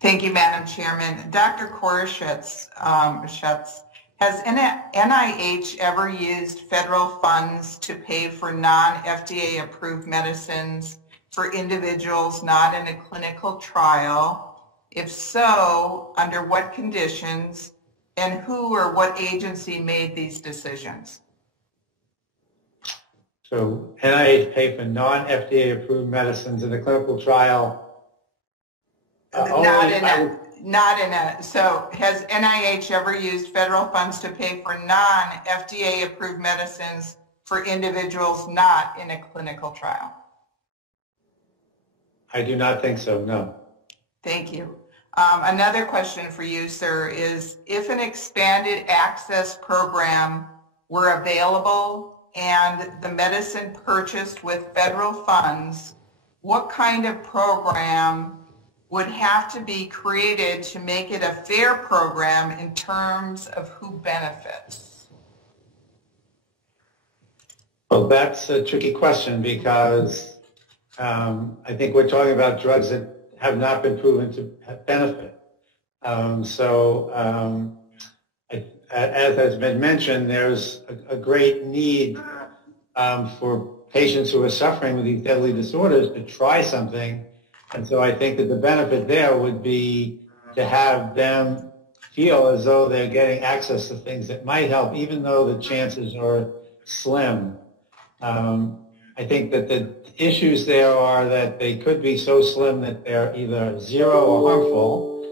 Thank you, Madam Chairman. Dr. Korshitz, has NIH ever used federal funds to pay for non-FDA approved medicines for individuals not in a clinical trial? If so, under what conditions, and who or what agency made these decisions? So NIH pay for non-FDA approved medicines in a clinical trial. So has NIH ever used federal funds to pay for non-FDA approved medicines for individuals not in a clinical trial? I do not think so, no. Thank you. Another question for you, sir, is if an expanded access program were available and the medicine purchased with federal funds, what kind of program would have to be created to make it a fair program in terms of who benefits? Well, that's a tricky question because I think we're talking about drugs that have not been proven to benefit. As has been mentioned, there's a great need for patients who are suffering with these deadly disorders to try something. And so I think that the benefit there would be to have them feel as though they're getting access to things that might help, even though the chances are slim. I think that the issues there are that they could be so slim that they're either zero or harmful.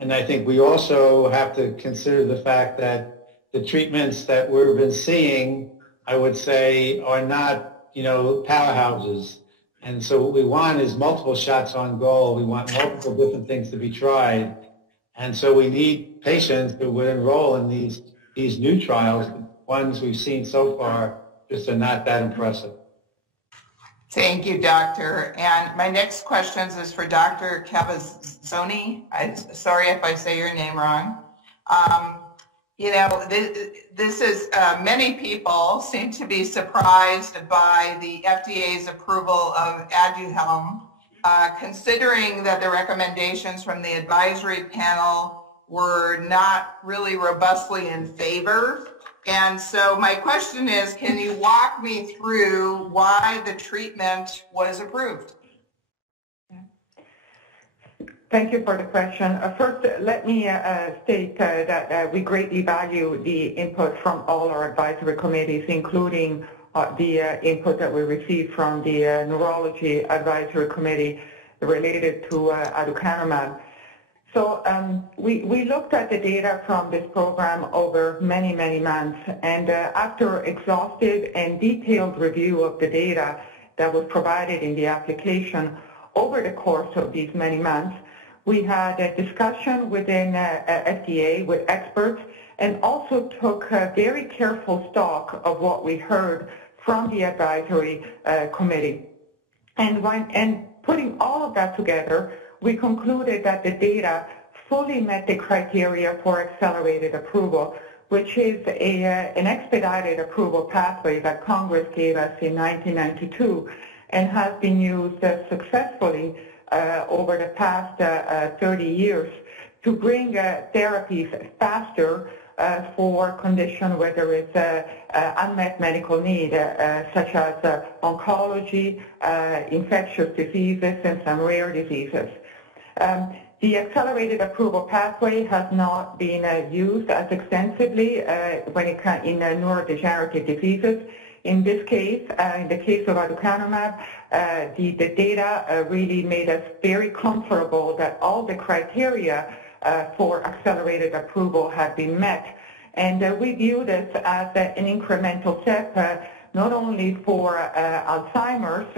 And I think we also have to consider the fact that the treatments that we've been seeing, I would say, are not, powerhouses. And so what we want is multiple shots on goal. We want multiple different things to be tried. And so we need patients who would enroll in these new trials. The ones we've seen so far just are not that impressive. Thank you, Doctor. And my next question is for Dr. Cavazzoni. Sorry if I say your name wrong. This is many people seem to be surprised by the FDA's approval of Aduhelm, considering that the recommendations from the advisory panel were not really robustly in favor. And so my question is, can you walk me through why the treatment was approved? Thank you for the question. First, let me state that we greatly value the input from all our advisory committees, including the input that we received from the Neurology Advisory Committee related to aducanumab. So we looked at the data from this program over many, many months, and after exhaustive and detailed review of the data that was provided in the application over the course of these many months, we had a discussion within FDA with experts and also took a very careful stock of what we heard from the advisory committee. And putting all of that together, we concluded that the data fully met the criteria for accelerated approval, which is an expedited approval pathway that Congress gave us in 1992 and has been used successfully over the past 30 years to bring therapies faster for conditions where there is unmet medical need, such as oncology, infectious diseases, and some rare diseases. The accelerated approval pathway has not been used as extensively in neurodegenerative diseases. In this case, in the case of aducanumab, the data really made us very comfortable that all the criteria for accelerated approval have been met. And we view this as an incremental step, not only for Alzheimer's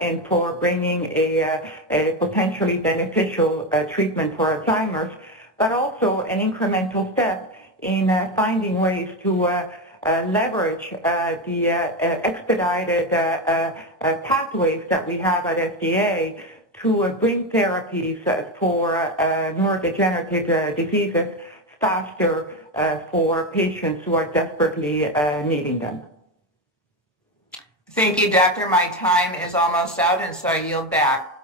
and for bringing a potentially beneficial treatment for Alzheimer's, but also an incremental step in finding ways to leverage the expedited pathways that we have at FDA to bring therapies for neurodegenerative diseases faster for patients who are desperately needing them. Thank you, Doctor. My time is almost out, and so I yield back.